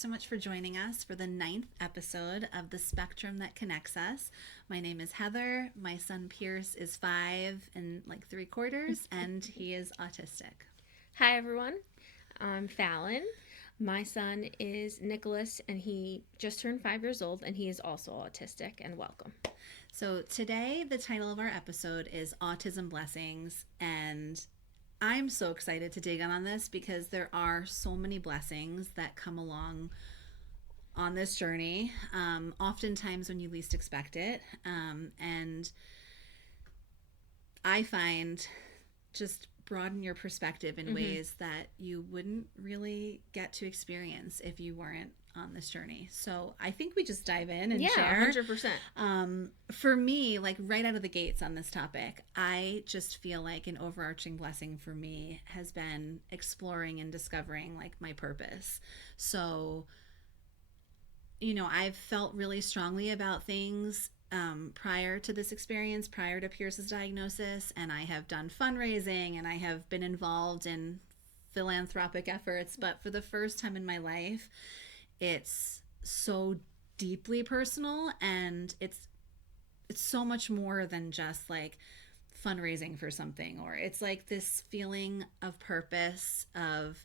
so much for joining us for the 9th episode of The Spectrum That Connects Us. My name is Heather. My son Pierce is 5 3/4, and he is autistic. Hi, everyone. I'm Fallon. My son is Nicholas, and he just turned 5 years old, and he is also autistic. And welcome. So, today, the title of our episode is Autism Blessings, and I'm so excited to dig in on this because there are so many blessings that come along on this journey, oftentimes when you least expect it. And I find just broaden your perspective in ways that you wouldn't really get to experience if you weren't on this journey. So I think we just dive in and share. 100%. For me, like right out of the gates on this topic, I just feel like an overarching blessing for me has been exploring and discovering like my purpose. So, I've felt really strongly about things prior to this experience, prior to Pierce's diagnosis, and I have done fundraising and I have been involved in philanthropic efforts. But for the first time in my life, it's so deeply personal, and it's so much more than just like fundraising for something, or it's like this feeling of purpose, of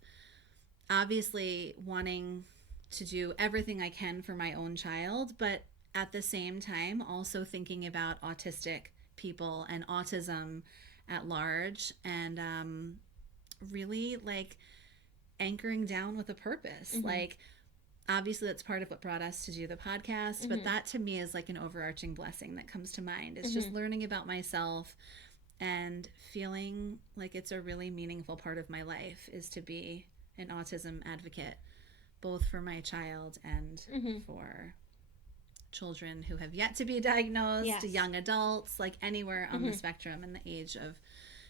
obviously wanting to do everything I can for my own child, but at the same time also thinking about autistic people and autism at large, and really like anchoring down with a purpose. Like, obviously that's part of what brought us to do the podcast, but that to me is like an overarching blessing that comes to mind. It's just learning about myself and feeling like it's a really meaningful part of my life is to be an autism advocate, both for my child and for children who have yet to be diagnosed, young adults, like anywhere on the spectrum and the age of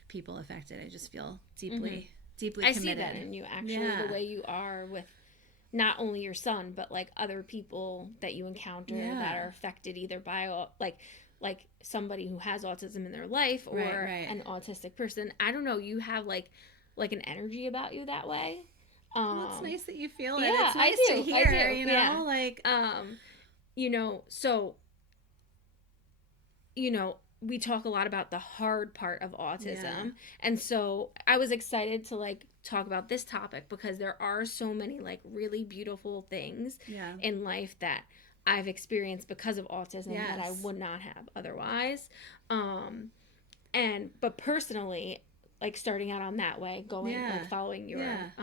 people affected. I just feel deeply committed. I see that in you, actually, the way you are with not only your son, but like other people that you encounter that are affected either by like somebody who has autism in their life or an autistic person. I don't know, you have like an energy about you that way. Well, it's nice that you feel it. Yeah, it's nice I do. to hear, So we talk a lot about the hard part of autism, and so I was excited to like talk about this topic because there are so many like really beautiful things in life that I've experienced because of autism that I would not have otherwise. But personally, like starting out on that way, going like following your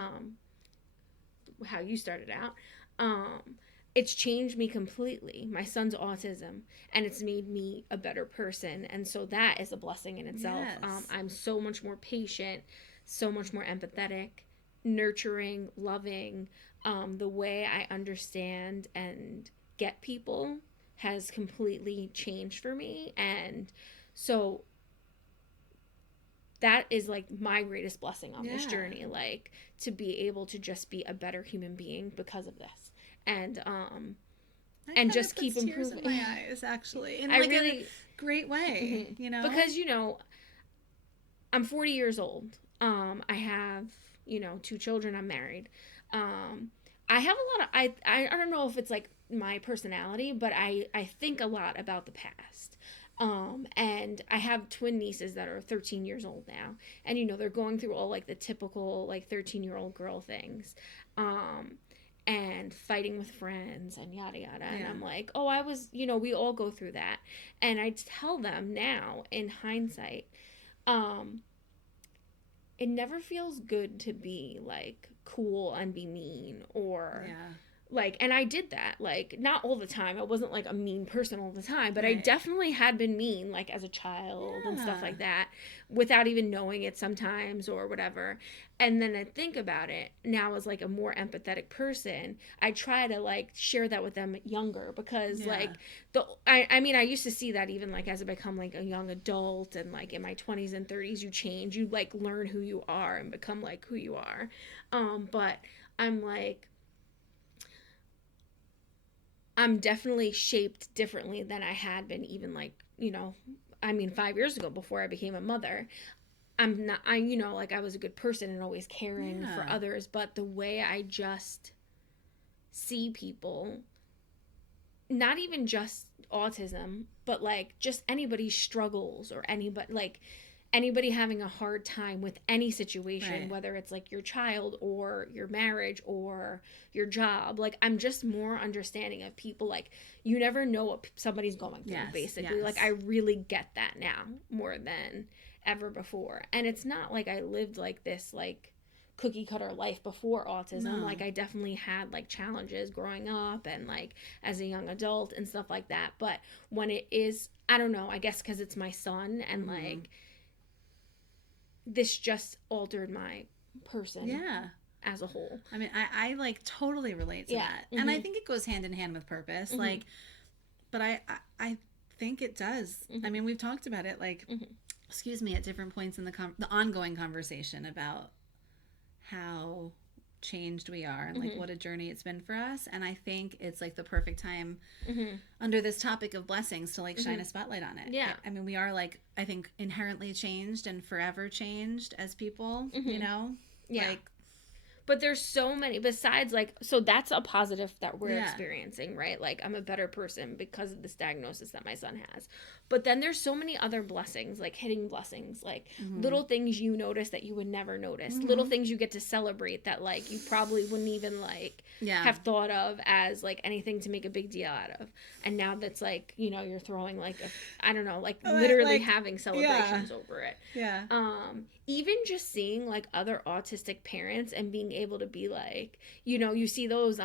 how you started out, it's changed me completely. My son's autism, and it's made me a better person, and so that is a blessing in itself. I'm so much more patient, so much more empathetic, nurturing, loving. The way I understand and get people has completely changed for me, and so that is like my greatest blessing on this journey, like to be able to just be a better human being because of this. And just keep improving. In my eyes, actually, in like a great way, because I'm 40 years old. I have 2 children. I'm married. I have a lot of I don't know if it's like my personality, but I think a lot about the past. And I have twin nieces that are 13 years old now, and they're going through all like the typical like 13-year-old girl things, and fighting with friends and yada yada. And I'm like, oh, I was, we all go through that. And I tell them now in hindsight, it never feels good to be like cool and be mean or like, and I did that, like, not all the time. I wasn't like a mean person all the time, but I definitely had been mean, like as a child and stuff like that, without even knowing it sometimes or whatever. And then I think about it now as like a more empathetic person. I try to like share that with them younger because like I mean, I used to see that even like as I become like a young adult and like in my 20s and 30s, you change, you like learn who you are and become like who you are. But I'm like, I'm definitely shaped differently than I had been even like, 5 years ago before I became a mother. I'm not, like I was a good person and always caring for others, but the way I just see people, not even just autism, but like just anybody's struggles, or anybody having a hard time with any situation, whether it's like your child or your marriage or your job. Like, I'm just more understanding of people. Like, you never know what somebody's going through, basically. Like, I really get that now more than ever before. And it's not like I lived like this, like, cookie cutter life before autism. No. Like, I definitely had like challenges growing up and like as a young adult and stuff like that. But when it is, I don't know, I guess because it's my son, and like, this just altered my person as a whole. I mean, I like totally relate to that. And I think it goes hand in hand with purpose. Like, but I think it does. I mean, we've talked about it, like, excuse me, at different points in the ongoing conversation about how changed we are and like what a journey it's been for us. And I think it's like the perfect time under this topic of blessings to like shine a spotlight on it. I mean, we are like, I think, inherently changed and forever changed as people, you know? Like, but there's so many besides, like, so that's a positive that we're experiencing, right? Like, I'm a better person because of this diagnosis that my son has. But then there's so many other blessings, like hidden blessings, like little things you notice that you would never notice, little things you get to celebrate that like you probably wouldn't even like have thought of as like anything to make a big deal out of. And now that's like, you know, you're throwing like I don't know, like literally like, having celebrations over it. Even just seeing like other autistic parents and being able to be like, you know, you see those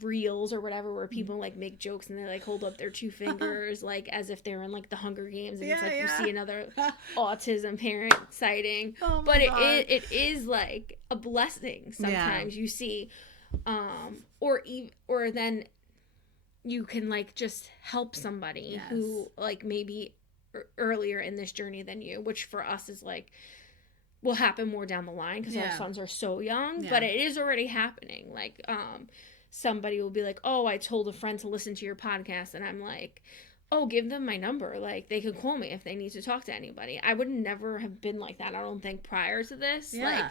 reels or whatever where people like make jokes and they like hold up their two fingers like as if they're in like the Hunger Games, and it's like you see another autism parent sighting. But it is like a blessing sometimes. You see or then you can like just help somebody who like maybe earlier in this journey than you, which for us is like will happen more down the line because our sons are so young, but it is already happening. Like somebody will be like, oh, I told a friend to listen to your podcast, and I'm like, oh, give them my number, like they could call me if they need to talk to anybody. I would never have been like that, I don't think, prior to this. Like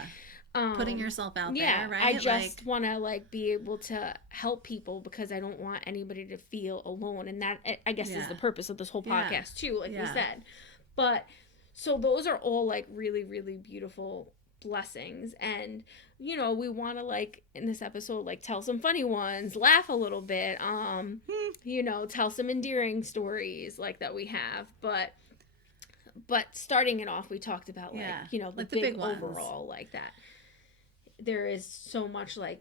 putting yourself out there, right? I just want to like be able to help people because I don't want anybody to feel alone, and that I guess is the purpose of this whole podcast too, like we said. But so those are all like really, really beautiful blessings, and you know, we want to like in this episode like tell some funny ones, laugh a little bit, you know, tell some endearing stories like that we have, but starting it off, we talked about like you know, the big overall, like that there is so much like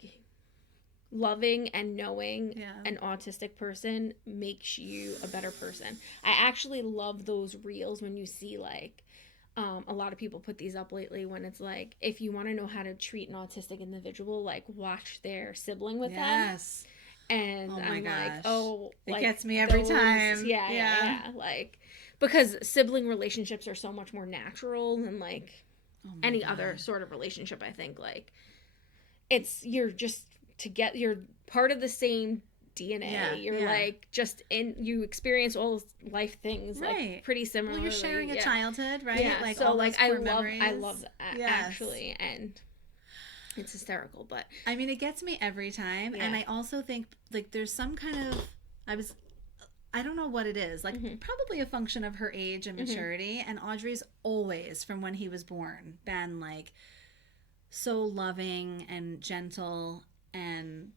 loving and knowing an autistic person makes you a better person. I actually love those reels when you see like a lot of people put these up lately when it's like, if you want to know how to treat an autistic individual, like watch their sibling with them. And I'm like, oh, it like, gets me every time. Yeah. Like, because sibling relationships are so much more natural than like any other sort of relationship. I think like you're part of the same DNA. You're like just you experience all life things like pretty similarly. Well, you're sharing a childhood, right? Yeah. Like so all like I love that actually, and it's hysterical. But I mean, it gets me every time, and I also think like there's some kind of I don't know what it is, like probably a function of her age and maturity. And Audrey's always, from when he was born, been like so loving and gentle and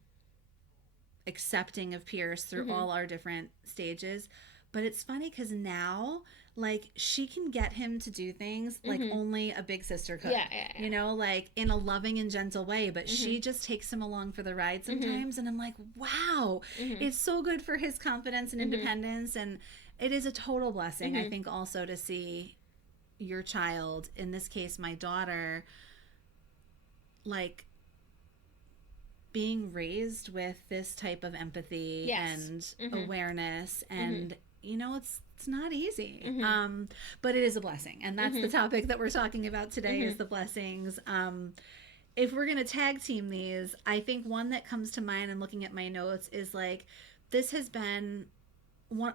accepting of Pierce through all our different stages. But it's funny because now like she can get him to do things like only a big sister could, you know, like in a loving and gentle way, but she just takes him along for the ride sometimes. And I'm like, wow, it's so good for his confidence and independence. And it is a total blessing, I think, also to see your child, in this case my daughter, like being raised with this type of empathy and awareness, and you know, it's not easy, but it is a blessing, and that's the topic that we're talking about today, is the blessings. If we're gonna tag team these, I think one that comes to mind and looking at my notes is like, this has been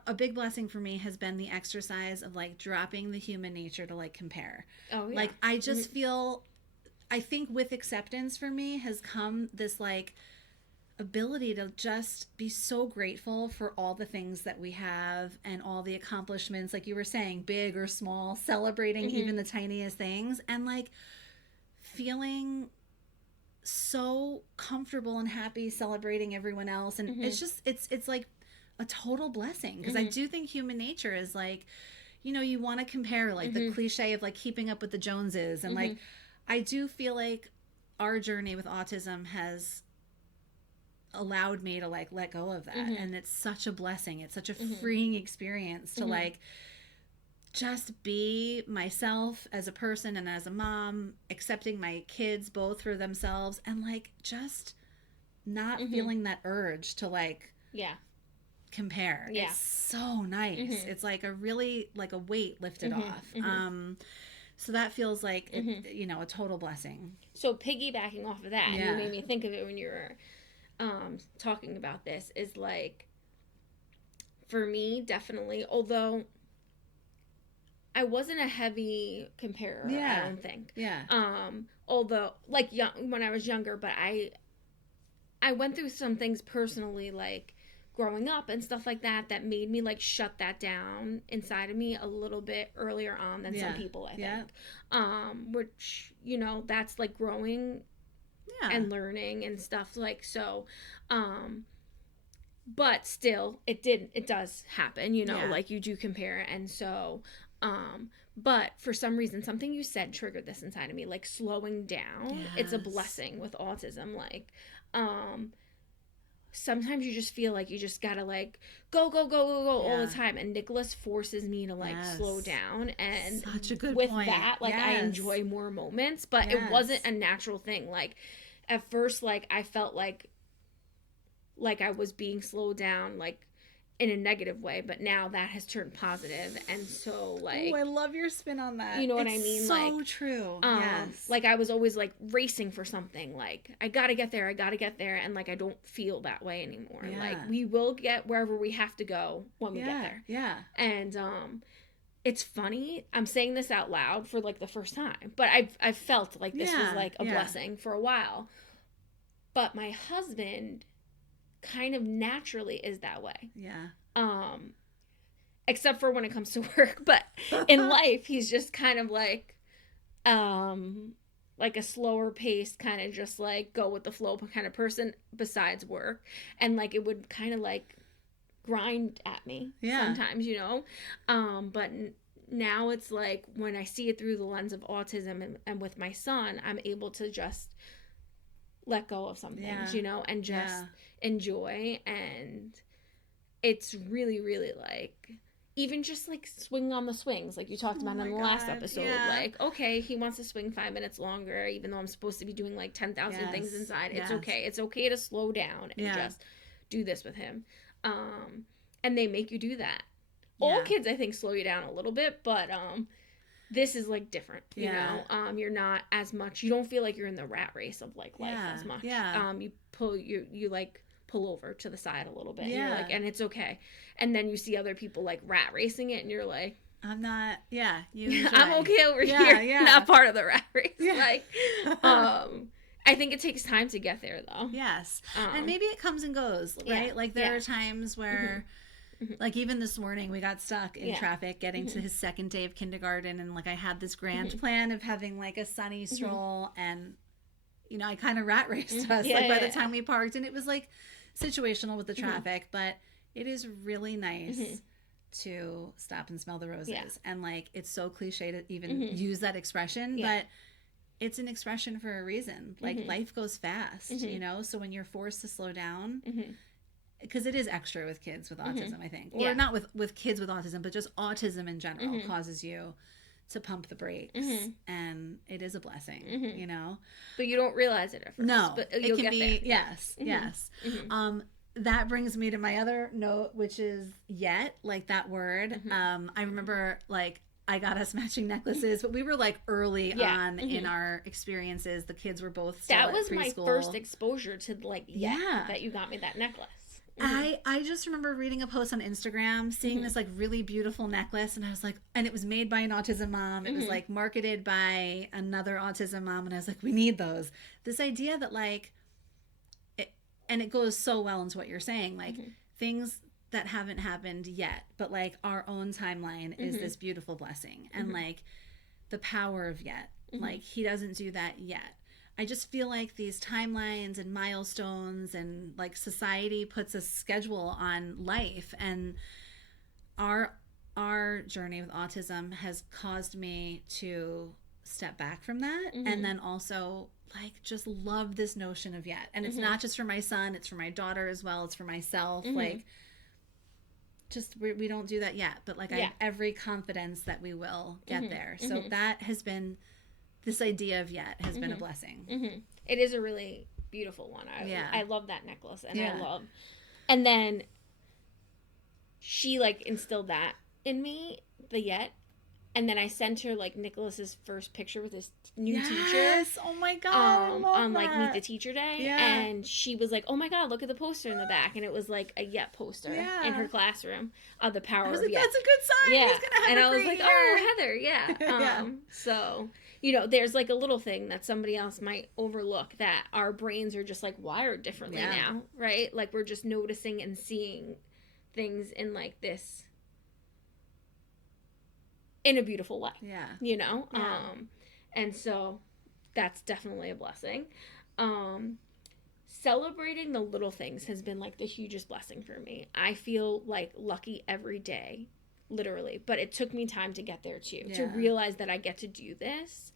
a big blessing for me, has been the exercise of like dropping the human nature to like compare. Like I just feel, I think with acceptance for me has come this like ability to just be so grateful for all the things that we have and all the accomplishments, like you were saying, big or small, celebrating even the tiniest things, and like feeling so comfortable and happy celebrating everyone else. And it's just it's like a total blessing, because I do think human nature is like, you know, you want to compare, like the cliche of like keeping up with the Joneses, and like I do feel like our journey with autism has allowed me to like let go of that, and it's such a blessing. It's such a freeing experience to like just be myself as a person and as a mom, accepting my kids both for themselves, and like just not feeling that urge to like compare. It's so nice. It's like a really like a weight lifted off. So that feels like it, you know, a total blessing. So piggybacking off of that, and you made me think of it when you were talking about this, is like, for me, definitely, although I wasn't a heavy comparer, I don't think. Although, like, when I was younger, but I went through some things personally, like growing up and stuff like that, that made me like shut that down inside of me a little bit earlier on than some people, I think. Which, you know, that's like growing and learning and stuff, like, so but still it does happen, you know, like you do compare. And so but for some reason something you said triggered this inside of me, like slowing down. It's a blessing with autism. Like sometimes you just feel like you just gotta like go all the time, and Nicholas forces me to like slow down. And such a good with point. that, like I enjoy more moments, but it wasn't a natural thing. Like at first, like I felt like I was being slowed down, like in a negative way, but now that has turned positive. And so like, oh, I love your spin on that. You know what I mean? So like, true. Like I was always like racing for something, like I gotta get there, and like I don't feel that way anymore. Like we will get wherever we have to go when we get there. And it's funny, I'm saying this out loud for like the first time, but I've felt like this was like a blessing for a while. But my husband kind of naturally is that way. Except for when it comes to work, but in life he's just kind of like a slower paced, kind of just like go with the flow kind of person besides work. And like it would kind of like grind at me sometimes, you know. But now it's like when I see it through the lens of autism and with my son, I'm able to just let go of some things, you know, and just enjoy. And it's really, really like, even just like swing on the swings, like you talked about in the last episode. Like, okay, he wants to swing 5 minutes longer, even though I'm supposed to be doing like 10,000 things inside. It's okay. It's okay to slow down and just do this with him. And they make you do that. All kids, I think, slow you down a little bit, but this is like different, you know. You're not as much, you don't feel like you're in the rat race of like life as much. You like pull over to the side a little bit, and you're like, and it's okay. And then you see other people like rat racing it, and you're like, I'm not, I'm okay over here, not part of the rat race. Like I think it takes time to get there, though. And maybe it comes and goes, right? Like there are times where like even this morning we got stuck in traffic getting to his second day of kindergarten, and like I had this grand plan of having like a sunny stroll, and you know, I kind of rat raced us by the time we parked, and it was like situational with the traffic, but it is really nice to stop and smell the roses. And like it's so cliche to even use that expression, but it's an expression for a reason. Like life goes fast, you know, so when you're forced to slow down, because it is extra with kids with autism, I think. Or not with kids with autism, but just autism in general causes you to pump the brakes. And it is a blessing, you know? But you don't realize it at first. No. But it can be, yes. That brings me to my other note, which is yet, like that word. I remember, like, I got us matching necklaces, but we were like early on in our experiences. The kids were both still that was at preschool. My first exposure to like that you got me that necklace. I just remember reading a post on Instagram, seeing this like really beautiful necklace, and I was like, and it was made by an autism mom. It was like marketed by another autism mom, and I was like, we need those. This idea that like and it goes so well into what you're saying, like Mm-hmm. things that haven't happened yet, but like our own timeline is this beautiful blessing, and like the power of yet, like he doesn't do that yet. I just feel like these timelines and milestones and like society puts a schedule on life, and our journey with autism has caused me to step back from that, and then also like just love this notion of yet. And it's not just for my son, it's for my daughter as well, it's for myself. Like just we don't do that yet, but like I have every confidence that we will get there. So that has been, this idea of yet has been a blessing. It is a really beautiful one. I love that necklace, and and then she like instilled that in me, the yet. And then I sent her like Nicholas's first picture with his new teacher. Yes. Oh my God. On like Meet the Teacher Day. Yeah. And she was like, "Oh my God, look at the poster in the back." And it was like a yet poster in her classroom of the power of yet. That's a good sign. Yeah. He's gonna have and a I was great like, year. "Oh, Heather, yeah." So, you know, there's like a little thing that somebody else might overlook, that our brains are just like wired differently now, right? Like we're just noticing and seeing things in like this, in a beautiful light. Yeah. You know? Yeah. And so that's definitely a blessing. Celebrating the little things has been like the hugest blessing for me. I feel like lucky every day, literally, but it took me time to get there too, to realize that I get to do this.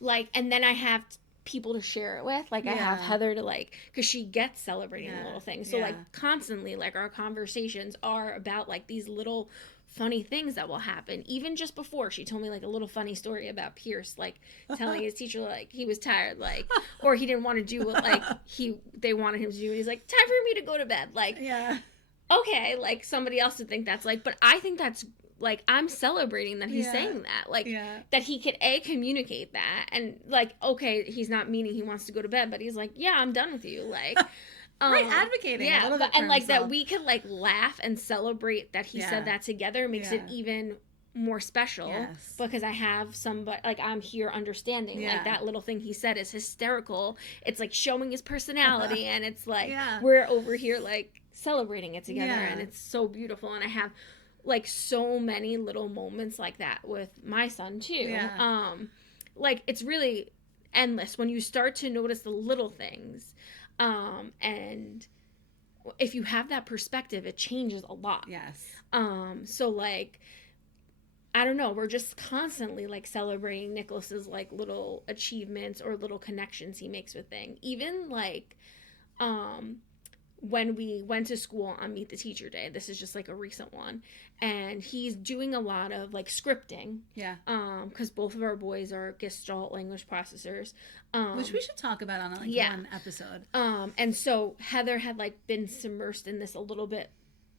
Like, and then I have people to share it with. Like I have Heather to like, because she gets celebrating the little things. So like constantly, like our conversations are about like these little funny things that will happen. Even just before, she told me like a little funny story about Pierce, like telling his teacher like he was tired, like, or he didn't want to do what like they wanted him to do. He's like, "Time for me to go to bed." Like, okay, like somebody else would think that's like, but I think that's like, I'm celebrating that he's saying that, like that he can communicate that, and like, okay, he's not meaning he wants to go to bed, but he's like, "Yeah, I'm done with you." Like, right, advocating a little bit and like himself. that we could like laugh and celebrate that he said that together makes it even more special, because I have somebody, like I'm here understanding, like that little thing he said is hysterical. It's like showing his personality, and it's like we're over here like celebrating it together, and it's so beautiful. And I have like so many little moments like that with my son too. Like it's really endless when you start to notice the little things. And if you have that perspective, it changes a lot. So like, I don't know, we're just constantly like celebrating Nicholas's like little achievements or little connections he makes with things. Even like, when we went to school on Meet the Teacher Day, this is just like a recent one, and he's doing a lot of like scripting. Because both of our boys are Gestalt language processors. Which we should talk about on like one episode. And so Heather had like been submersed in this a little bit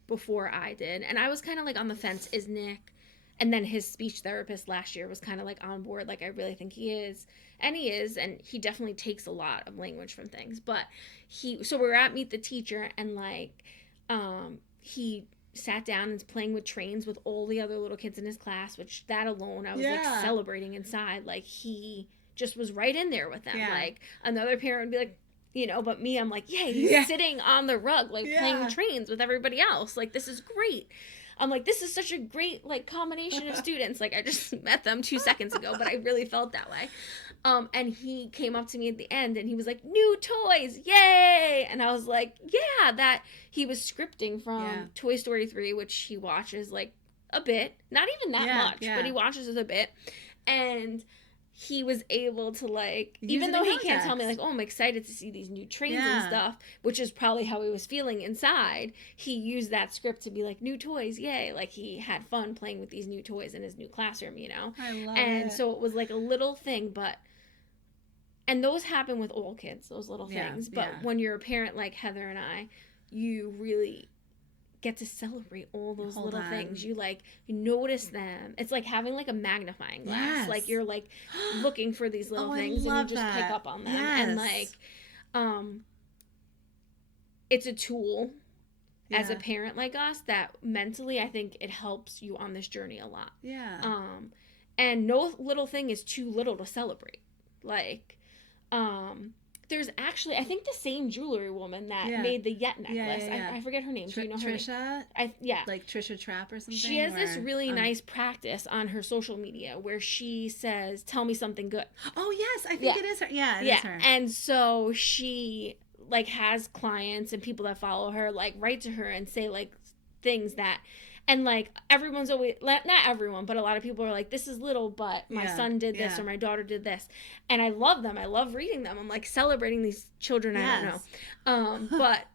before I did, and I was kind of like on the fence, is Nick? And then his speech therapist last year was kind of like on board, like I really think he is. And he is, and he definitely takes a lot of language from things. But so we were at Meet the Teacher, and like he sat down and is playing with trains with all the other little kids in his class, which that alone I was like celebrating inside. Like he just was right in there with them. Like another parent would be like, you know, but me, I'm like, he's sitting on the rug, like playing trains with everybody else. Like, this is great. I'm like, this is such a great, like, combination of students. Like, I just met them 2 seconds ago, but I really felt that way. And he came up to me at the end, and he was like, "New toys, yay!" And I was like, yeah, that he was scripting from Toy Story 3, which he watches, like, a bit. Not even that much, but he watches it a bit. And he was able to, like, even though he can't tell me, like, "Oh, I'm excited to see these new trains and stuff," which is probably how he was feeling inside, he used that script to be like, "New toys, yay." Like, he had fun playing with these new toys in his new classroom, you know? I love and so it was, like, a little thing, but... And those happen with all kids, those little things. But when you're a parent like Heather and I, you really get to celebrate all those little things. You like, you notice them. It's like having like a magnifying glass. Like you're like looking for these little things, and you just pick up on them. And like, it's a tool as a parent like us that mentally, I think it helps you on this journey a lot. And no little thing is too little to celebrate. Like, there's actually, I think the same jewelry woman that made the Yet necklace. I forget her name. Do you know her Trisha? name? Like Trisha Trapp or something? She has this really nice practice on her social media where she says, tell me something good. Oh, yes. I think it is her. Yeah, it is her. And so she, like, has clients and people that follow her, like, write to her and say, like, things that... And, like, everyone's always... Not everyone, but a lot of people are like, this is little, but my son did this or my daughter did this. And I love them. I love reading them. I'm, like, celebrating these children. I don't know. But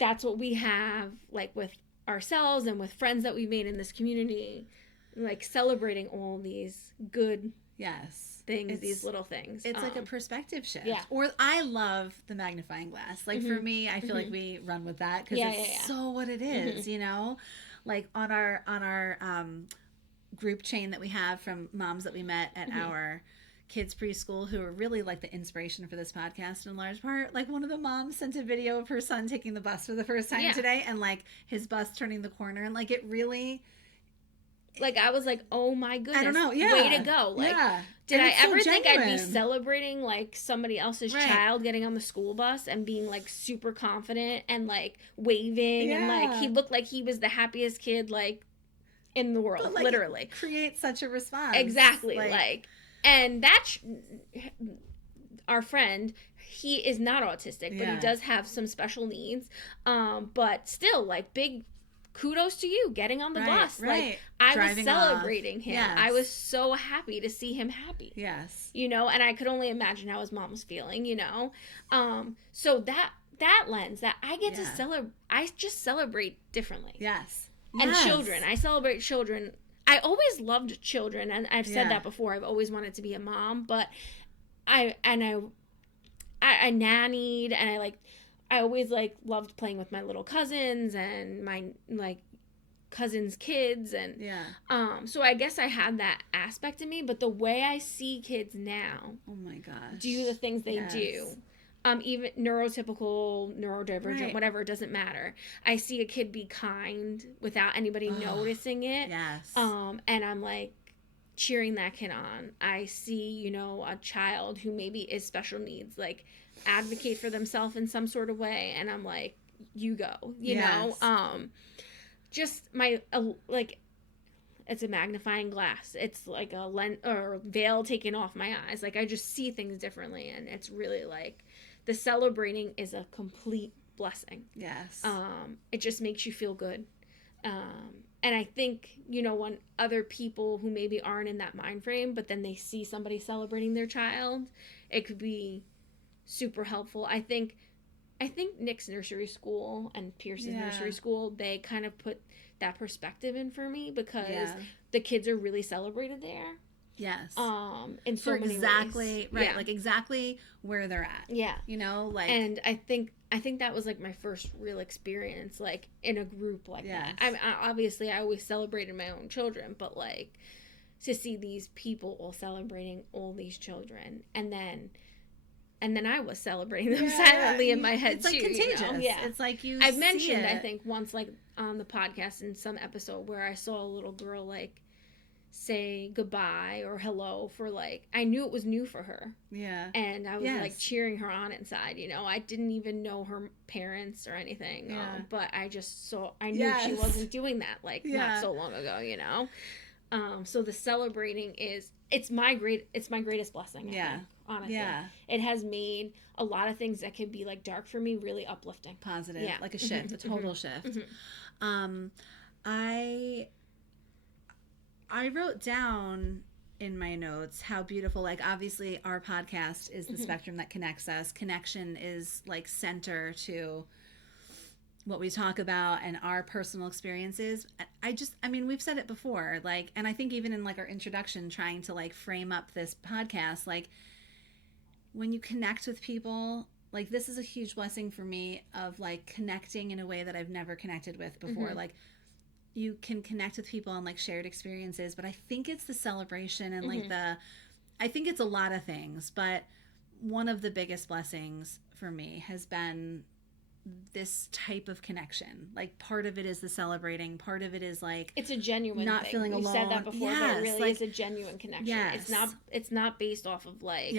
that's what we have, like, with ourselves and with friends that we've made in this community. Like, celebrating all these good things, these little things. It's like a perspective shift. Yeah. Or I love the magnifying glass. Like, for me, I feel like we run with that because it's so what it is, you know? Like, on our group chain that we have from moms that we met at our kids preschool who are really like the inspiration for this podcast in large part. Like, one of the moms sent a video of her son taking the bus for the first time today and, like, his bus turning the corner. And, like, it really... Like, I was like, oh my goodness. I don't know. Way to go. Like, did I ever think I'd be celebrating, like, somebody else's child getting on the school bus and being, like, super confident and, like, waving and, like, he looked like he was the happiest kid, like, in the world, like, literally. Create such a response. Exactly. Like and that's our friend. He is not autistic, but he does have some special needs. But still, like, big... kudos to you getting on the bus. Like, I was celebrating him. Yes. I was so happy to see him happy. Yes. You know, and I could only imagine how his mom was feeling, you know. So that lens that I get to celebrate, I just celebrate differently. Yes. And children. I celebrate children. I always loved children, and I've said that before. I've always wanted to be a mom, but I nannied, and I always, like, loved playing with my little cousins and my, like, cousins' kids. And so I guess I had that aspect in me. But the way I see kids now... Oh, my gosh. Do the things they do. Even neurotypical, neurodivergent, whatever, it doesn't matter. I see a kid be kind without anybody noticing it. Yes. And I'm, like, cheering that kid on. I see, you know, a child who maybe is special needs, like... advocate for themselves in some sort of way, and I'm like, you go, you know. Just my like, it's a magnifying glass. It's like a lens or veil taken off my eyes. Like, I just see things differently, and it's really like the celebrating is a complete blessing. Yes. It just makes you feel good. And I think, you know, when other people who maybe aren't in that mind frame, but then they see somebody celebrating their child, it could be super helpful. I think Nick's nursery school and Pierce's nursery school, they kind of put that perspective in for me because the kids are really celebrated there. Yes. In so many ways. Right. Yeah. Like, exactly where they're at. Yeah. You know, like... And I think that was, like, my first real experience, like, in a group like that. Obviously, I always celebrated my own children, but, like, to see these people all celebrating all these children, and then I was celebrating them silently in my head, it's too. It's like contagious. You know? Yeah. It's like I've mentioned, I think, once, like, on the podcast in some episode where I saw a little girl, like, say goodbye or hello for, like, I knew it was new for her. Yeah. And I was, like, cheering her on inside, you know. I didn't even know her parents or anything. But I just saw, I knew she wasn't doing that, like, not so long ago, you know. So the celebrating is, it's my greatest blessing, I think, honestly. Yeah. It has made a lot of things that could be, like, dark for me really uplifting. Positive. Yeah. Like a shift, a total shift. I wrote down in my notes how beautiful, like, obviously our podcast is the spectrum that connects us. Connection is, like, center to what we talk about and our personal experiences. I mean, we've said it before, like, and I think even in, like, our introduction, trying to, like, frame up this podcast, like, when you connect with people, like, this is a huge blessing for me of, like, connecting in a way that I've never connected with before. Like, you can connect with people on, like, shared experiences, but I think it's the celebration and like I think it's a lot of things, but one of the biggest blessings for me has been this type of connection. Like, part of it is the celebrating, part of it is, like, it's a genuine not thing. feeling alone. You said that before, but it really is a genuine connection. It's not based off of, like,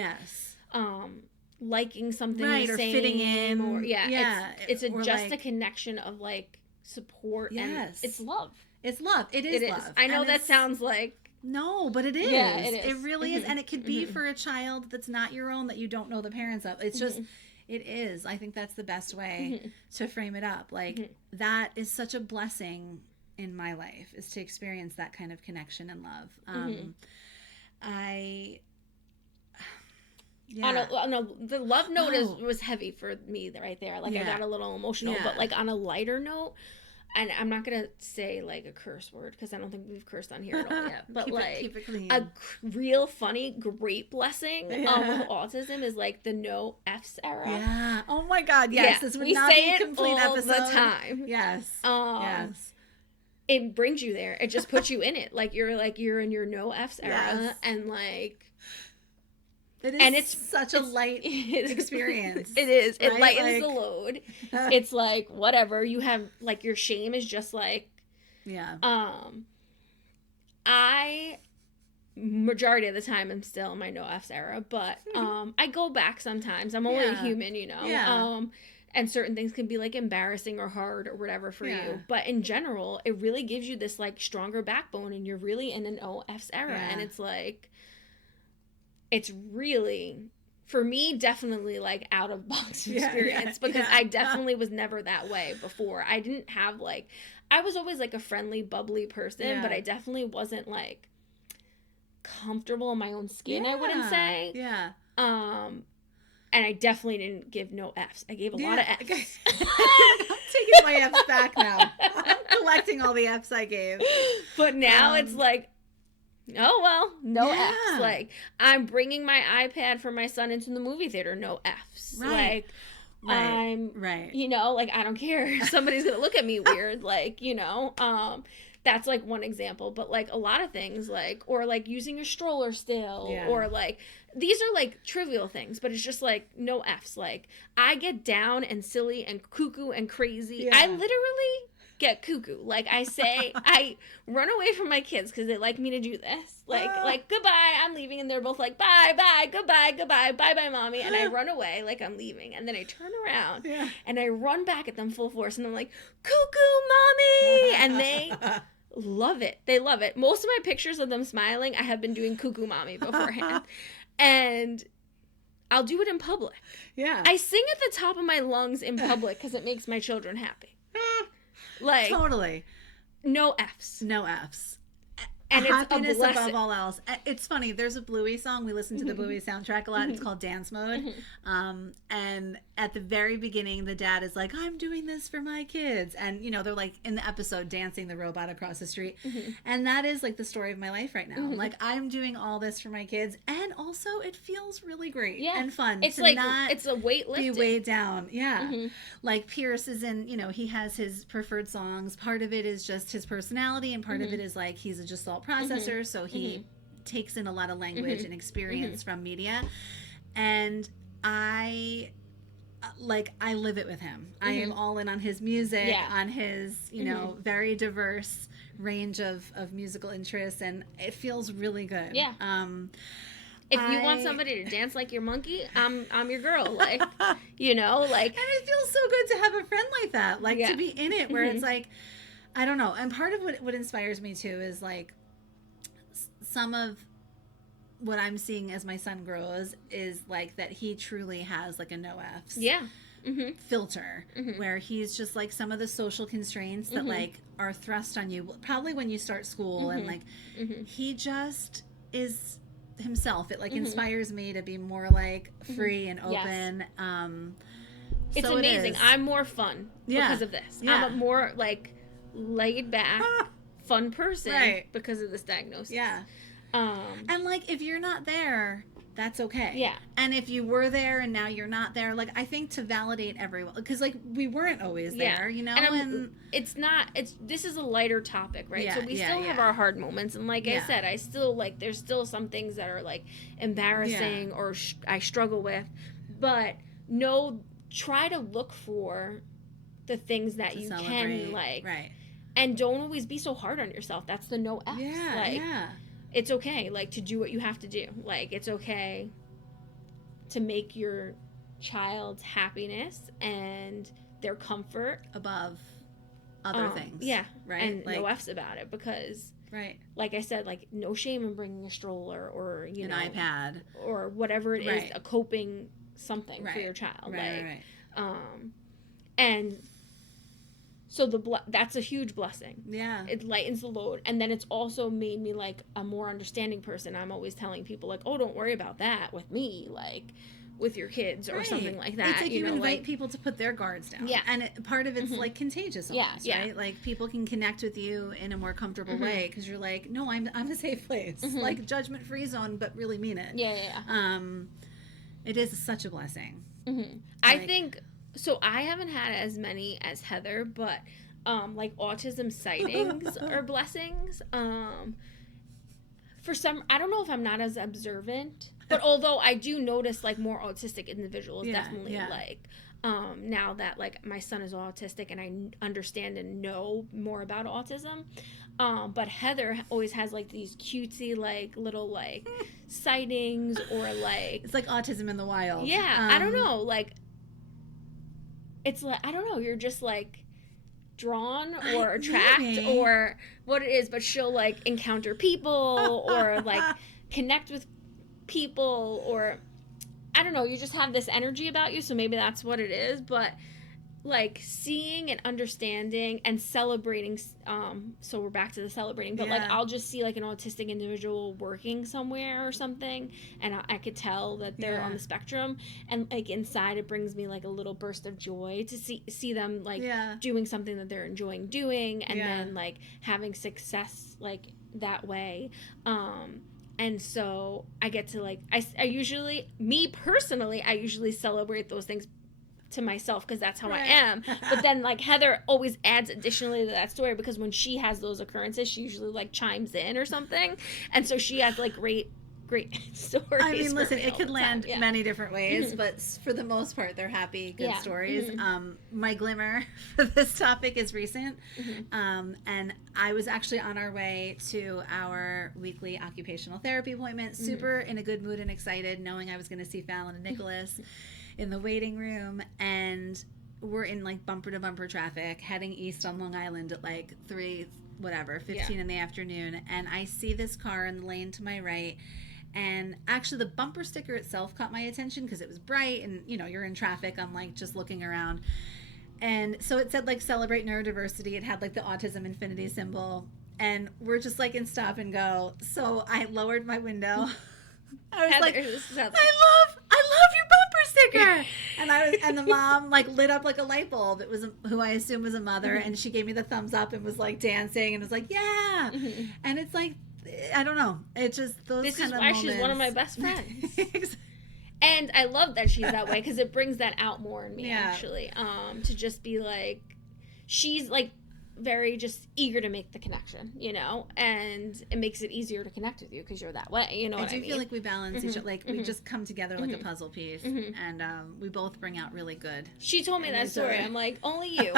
liking something right, the or same, fitting in, or it's just like, a connection of like support, yes, and it's love. It's love. It is love. I know that sounds like, no, but it is. Yeah, it is. It really is. And it could be for a child that's not your own, that you don't know the parents of. It's just, it is. I think that's the best way to frame it up. Like, that is such a blessing in my life, is to experience that kind of connection and love. The love note was heavy for me right there. Like, I got a little emotional, but like on a lighter note, and I'm not gonna say like a curse word because I don't think we've cursed on here at all yet. But keep it clean. A real funny, great blessing with autism is like the no F's era. Yeah. Oh my God. Yes. This would not be a complete episode. We say it all the time. Yes. Yes. It brings you there. It just puts you in it. Like you're in your no F's era, and like. It's such a light experience. It is. It lightens the load. It's like, whatever. You have, like, your shame is just like... Yeah. I, majority of the time, I'm still in my no F's era, but I go back sometimes. I'm only a human, you know? Yeah. And certain things can be, like, embarrassing or hard or whatever for you. But in general, it really gives you this, like, stronger backbone, and you're really in an no F's era. Yeah. And it's like... It's really, for me, definitely like out of box experience because I definitely was never that way before. I didn't have like, I was always like a friendly, bubbly person, but I definitely wasn't like comfortable in my own skin, I wouldn't say. Yeah. And I definitely didn't give no F's. I gave a lot of F's. I'm taking my F's back now. I'm collecting all the F's I gave. But now it's like, oh, well, no F's. Like, I'm bringing my iPad for my son into the movie theater, no F's. Right. Like, I'm, you know, like, I don't care. Somebody's going to look at me weird. Like, you know, that's, like, one example. But, like, a lot of things, like, or, like, using your stroller still. Or, like, these are, like, trivial things. But it's just, like, no F's. Like, I get down and silly and cuckoo and crazy. I literally... get cuckoo. Like I say, I run away from my kids because they like me to do this. Like goodbye, I'm leaving, and they're both like bye, bye, goodbye, goodbye, bye, bye, mommy, and I run away like I'm leaving, and then I turn around and I run back at them full force, and I'm like cuckoo, mommy, and they love it. They love it. Most of my pictures of them smiling, I have been doing cuckoo, mommy beforehand, and I'll do it in public. Yeah, I sing at the top of my lungs in public because it makes my children happy. Like totally, no F's, no F's, and happiness it's above all else. It's funny. There's a Bluey song. We listen to the Bluey soundtrack a lot. It's called Dance Mode. And at the very beginning, the dad is like, "I'm doing this for my kids," and you know they're like in the episode dancing the robot across the street, and that is like the story of my life right now. I'm like, I'm doing all this for my kids, and also it feels really great and fun. It's to like not it's a weight lifted. Be weighed down. Yeah, like Pierce is in. You know, he has his preferred songs. Part of it is just his personality, and part of it is like he's a gestalt processor, so he takes in a lot of language and experience from media, and I live it with him. I am all in on his music, on his, you know, very diverse range of musical interests, and it feels really good. Yeah. If you want somebody to dance like your monkey, I'm your girl. Like, you know, like. And it feels so good to have a friend like that, like to be in it, where it's like, I don't know. And part of what inspires me too is like some of what I'm seeing as my son grows is like that he truly has like a no F's filter where he's just like some of the social constraints that like are thrust on you probably when you start school and like he just is himself. It like inspires me to be more like free and open. It's so amazing. I'm more fun because of this. I'm a more like laid back fun person because of this diagnosis. And like if you're not there, that's okay. And if you were there and now you're not there, like I think to validate everyone, because like we weren't always there, you know. And this is a lighter topic, right? So we still have our hard moments, and like I said, I still like there's still some things that are like embarrassing or I struggle with, but try to look for the things that you can like, and don't always be so hard on yourself. That's the no F's. It's okay, like, to do what you have to do. Like, it's okay to make your child's happiness and their comfort above other things. Yeah. Right. And no F's about it, because right. Like I said, like no shame in bringing a stroller or, you know, an iPad or whatever it is, a coping something for your child. Right. And so that's a huge blessing. Yeah. It lightens the load. And then it's also made me like a more understanding person. I'm always telling people like, oh, don't worry about that with me, like with your kids or something like that. It's like you invite people to put their guards down. Yeah. And part of it's like contagious almost, right? Like people can connect with you in a more comfortable way because you're like, no, I'm a safe place. Like judgment-free zone, but really mean it. Yeah. It is such a blessing. I think... So I haven't had as many as Heather, but like autism sightings are blessings. For some, I don't know if I'm not as observant, but although I do notice like more autistic individuals, definitely like now that like my son is autistic and I understand and know more about autism. But Heather always has like these cutesy like little like sightings or like it's like autism in the wild. Yeah, I don't know, like. It's like, I don't know, you're just like drawn or attract or what it is, but she'll like encounter people or like connect with people, or I don't know, you just have this energy about you, so maybe that's what it is. But like seeing and understanding and celebrating, so we're back to the celebrating, but like I'll just see like an autistic individual working somewhere or something, and I could tell that they're on the spectrum, and like inside it brings me like a little burst of joy to see them like doing something that they're enjoying doing, and then like having success like that way. And so I get to like I usually, me personally, I usually celebrate those things to myself because that's how I am. But then like Heather always adds additionally to that story, because when she has those occurrences, she usually like chimes in or something, and so she has like great stories. I mean, listen, it could land many different ways, but for the most part, they're happy, good stories. My glimmer for this topic is recent, and I was actually on our way to our weekly occupational therapy appointment, super in a good mood and excited, knowing I was going to see Fallon and Nicholas in the waiting room, and we're in like bumper to bumper traffic heading east on Long Island at like 15 in the afternoon, and I see this car in the lane to my right, and actually the bumper sticker itself caught my attention because it was bright, and you know, you're in traffic, I'm like just looking around, and so it said like celebrate neurodiversity. It had like the autism infinity symbol, and we're just like in stop and go, so I lowered my window. I was like, I love your bumper sticker. And the mom like lit up like a light bulb. It was who I assume was a mother, and she gave me the thumbs up and was like dancing and was like, yeah. And it's like, I don't know. It's just those this kind is of why moments. She's one of my best friends. And I love that she's that way because it brings that out more in me, actually. To just be like, she's like very just eager to make the connection, you know, and it makes it easier to connect with you because you're that way, you know. I do feel like we balance each other, like we just come together like a puzzle piece, and we both bring out really good. She told me that story. I'm like, only you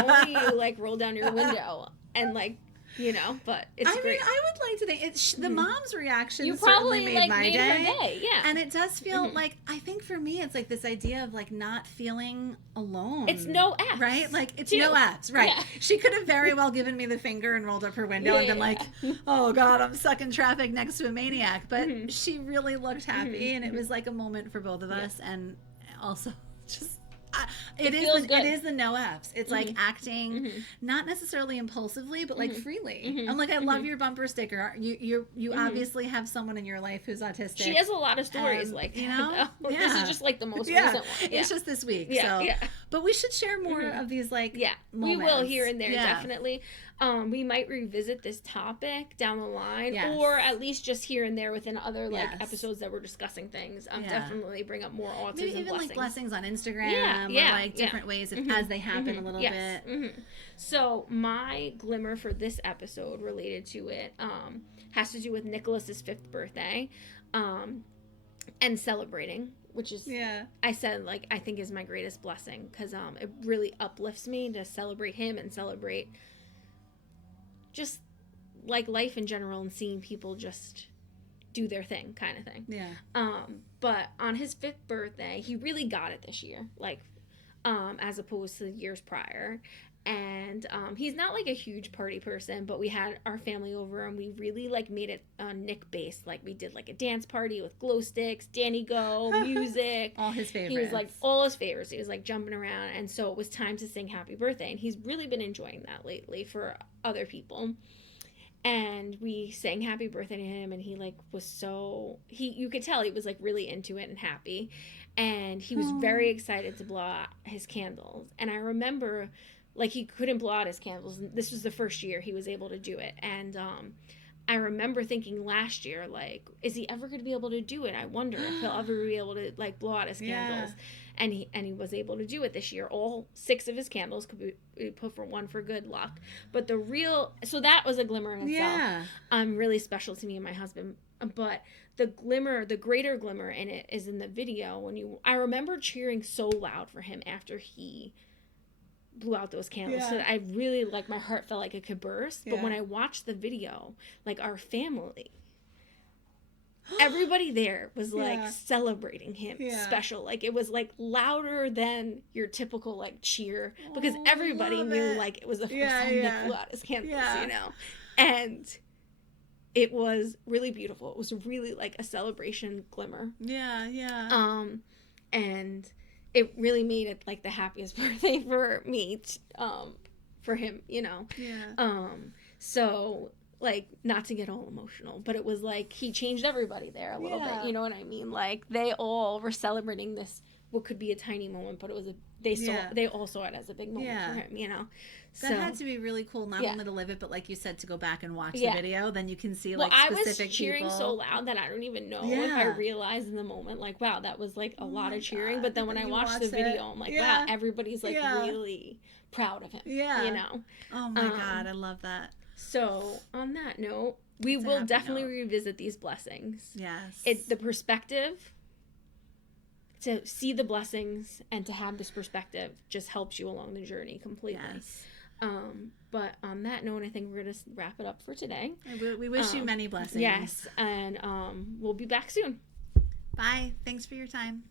like roll down your window and like, you know, but it's great. Mean, I would like to think it's the mom's reaction you certainly probably made like my made day. her day, and it does feel like, I think for me it's like this idea of like not feeling alone. It's no F's, right? Like it's no F's, right? She could have very well given me the finger and rolled up her window and been like, oh god, I'm stuck in traffic next to a maniac, but she really looked happy, and it was like a moment for both of us, and also just it is the no F's. It's like acting not necessarily impulsively, but like freely. I'm like, I love your bumper sticker. You obviously have someone in your life who's autistic. She has a lot of stories like you know. This is just like the most recent one. It's just this week. But we should share more of these like moments. We will here and there definitely. We might revisit this topic down the line, or at least just here and there within other like episodes that we're discussing things. Definitely bring up more autism. Maybe even blessings. Like blessings on Instagram, or like different ways as they happen a little bit. So my glimmer for this episode related to it has to do with Nicholas's 5th birthday, and celebrating, which is I said like I think is my greatest blessing, because it really uplifts me to celebrate him and celebrate just like life in general, and seeing people just do their thing kind of thing. Yeah. But on his 5th birthday, he really got it this year, like, as opposed to the years prior. And he's not like a huge party person, but we had our family over and we really like made it Nick based. Like we did like a dance party with glow sticks, Danny Go, music. All his favorites. He was like all his favorites. He was like jumping around, and so it was time to sing happy birthday, and he's really been enjoying that lately for other people. And we sang happy birthday to him, and he like was so you could tell he was like really into it and happy, and he was very excited to blow out his candles. And I remember like he couldn't blow out his candles. This was the first year he was able to do it. And I remember thinking last year, like, is he ever going to be able to do it? I wonder if he'll ever be able to like blow out his candles. And he was able to do it this year. All 6 of his candles could be put for one for good luck. But so that was a glimmer in itself. Really special to me and my husband. But the greater glimmer in it is in the video I remember cheering so loud for him after he blew out those candles. So I really, like, my heart felt like it could burst. But when I watched the video, like, our family, everybody there was like celebrating him special. Like it was like louder than your typical like cheer, because everybody knew like it was the first time Nick blew out his candles, you know. And it was really beautiful. It was really like a celebration glimmer. And it really made it like the happiest birthday for me, for him, you know. So like, not to get all emotional, but it was like he changed everybody there a little bit, you know what I mean? Like they all were celebrating this what could be a tiny moment, but it was they all saw it as a big moment for him, you know. That had to be really cool, not only to live it, but like you said, to go back and watch the video. Then you can see like specific I was cheering people. so loud that I don't even know if I realized in the moment, like, wow, that was like a lot of cheering. But then when I watched the video, I'm like, wow, everybody's like really proud of him. You know. Oh my God, I love that. So on that note, we will definitely revisit these blessings. Yes. The perspective, to see the blessings and to have this perspective just helps you along the journey completely. Yes. But on that note, I think we're going to wrap it up for today. We wish you many blessings. Yes. And we'll be back soon. Bye. Thanks for your time.